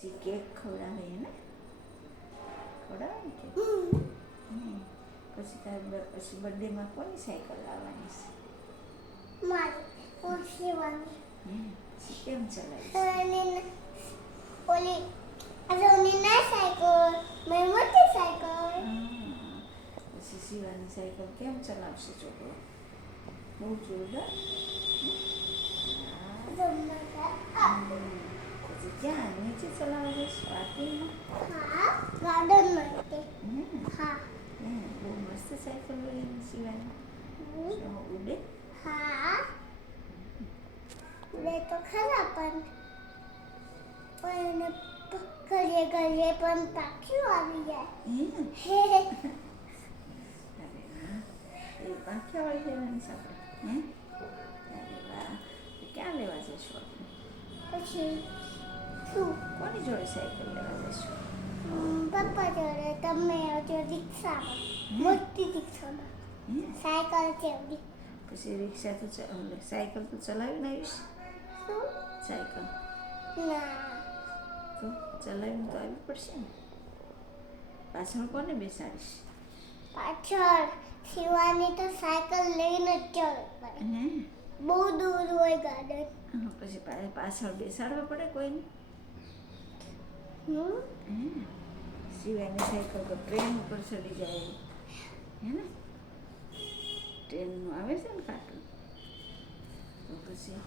પછી કેક ખવડાવે એને ખવડાવે ને કેક. પછી તારે પછી બર્થડેમાં કોની સાયકલ લાવવાની છે? મારી શિવાની. પછી કેમ ચલાવીશ? ઓલી રોની ના સાયકલ, મેં મોટી સાયકલ. પછી શિવાની સાયકલ કેમ ચલાવશે છોકરો? બહુ જોરદાર. પછી ક્યાં નીચે ચલાવવા જઈશ પાર્કિંગમાં? હા, ગાર્ડનમાં. હા. બહુ મસ્ત સાયકલ હોય એની શિવાની. ઉડે? હા. ઉડે તો ખરા પણ ઘડીએ ઘડીએ પણ પાખીઓ આવી જાય. એ પાંખિયા વાળી લેવાની છે આપણે. અરે વાહ. ક્યાં લેવા જઈશું આપણે? પછી શું? કોની જોડે સાયકલ લેવા જઈશું? પપ્પા જોડે. તમે આવજો રિક્ષામાં, મોટી રિક્ષામાં. સાયકલ જેવડી. પછી રિક્ષા તો સાયકલ તો ચલાવીને આવીશ. શું? સાયકલ ના. તો ચલાવીને તો આવી પડશે ને. પાછળ કોને બેસાડીશ? પાછળ શિવાની તો સાયકલ લઈને જ જવી પડે. બહુ દૂર હોય ગાર્ડન. પછી પાછળ બેસાડવા પડે કોઈને? શિવાની સાયકલ તો ટ્રેન ઉપર ચડી જાય હે ને? ટ્રેનનું આવે છે ને કાર્ટૂન તો પછી